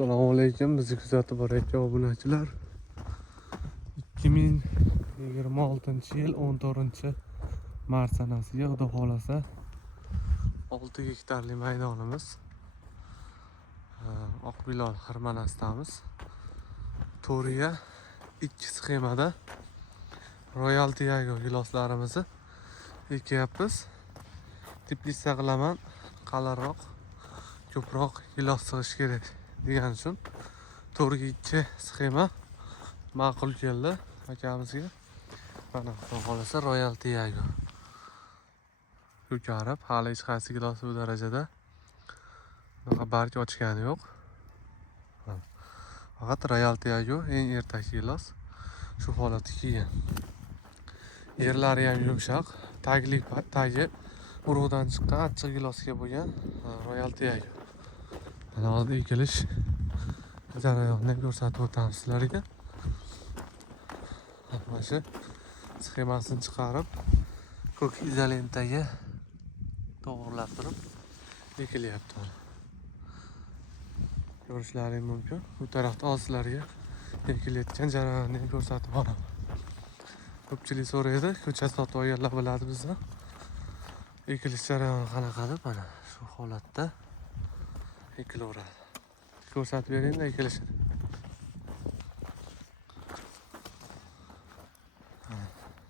Assalomu alaykum, bizni kuzatib borayotgan obunachilar. 2026-yil 14-mart sanasiga xudo xolasa 6 gektarli maydonimiz Oqbilol xirmanasidamiz. To'riga 2 sxemada Royal Tiago giloslarimizni ekyapmiz. Teplitsa qilaman, qalinroq, ko'proq gilos sig'ish kerak degan uchun to'riga 2 sxema ma'qul keldi akamizga. Mana xudo xolasa Royal Tiago ko'karib, hali hech qaysi gilos bu darajada barg ochgani yo'q. Faqat Royal Tiago eng ertaki gilos shu holatda kelgan. Yerlari ham yumshoq, tagi urug'dan chiqqan achchiq gilosga bo'lgan Royal Tiago. Mana hozir ekilish jarayonini ko'rsatib o'tamiz sizlarga. Mana shu sxemasini chiqarib, ko'k izolentaga to'g'rilab turib ekilyapti. Ko'rishlaring mumkin. Bu tarafda hozirlarga ekilayotgan jarayonni ko'rsatib boraman. Ko'pchilik so'raydi, ko'cha sotib olganlar biladi bizdan. Ekilish jarayoni qanaqa deb, mana shu holatda ekilaveradi. Ko'rsatib beringda ekilishini.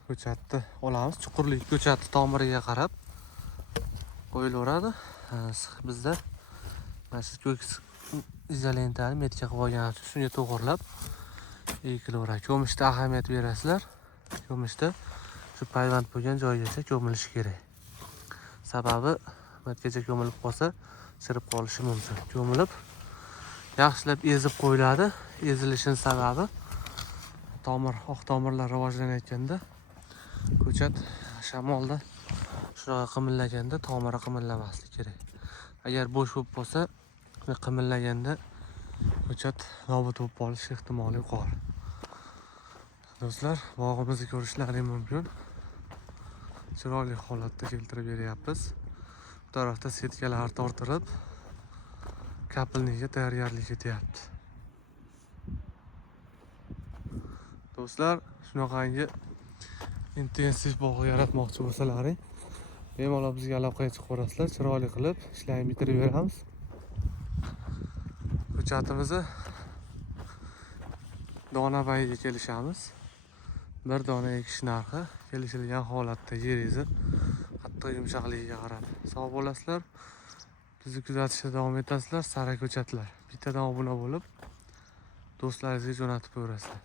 Ko'chatni olamiz, chuqurlik ko'chatni tomiriga qarab qo'yilaveradi. Bizda mana shu ko'k izolentani metka qilib olgan uchun shunga to'g'rilab ekilaveradi. Ko'mishda ahamiyat berasizlar. Ko'mishda shu payvand bo'lgan joygacha ko'milishi kerak. Sababi metgacha ko'milib qolsa, chirib qolishi mumkin. Ko'milib yaxshilab ezib qo'yiladi. Ezilishining sababi oq tomirlar rivojlanayotganda ko'chat shamolda shunaqa qimillaganda tomiri qimillamaslik kerak. Agar bo'sh bo'lib qolsa, qimillaganda ko'chat nobud bo'lib qolish ehtimoli yuqori. Do'stlar, bog'imizni ko'rishlaring mumkin. Chiroyli holatda keltirib beryapmiz. Bu tarafda setkalar tortilib, kapilniga tayyorgarlik etyapti. Do'stlar, shunaqangi intensiv bog' yaratmoqchi bo'lsalaring, bemalol bizga aloqaga chiqaverasizlar. Chiroyli qilib ishlarni bitirib beramiz. Ko'chatimizni dona bayiga kelishamiz. Bir dona ekish narxi kelishilgan holatda yeringizni qattiq yumshoqligiga qarab sog' bo'lasizlar. Bizni kuzatishda davom etasizlar. Sara ko'chatlar. Bittadan obuna bo'lib, do'stlaringizga jo'natib qo'yasizlar.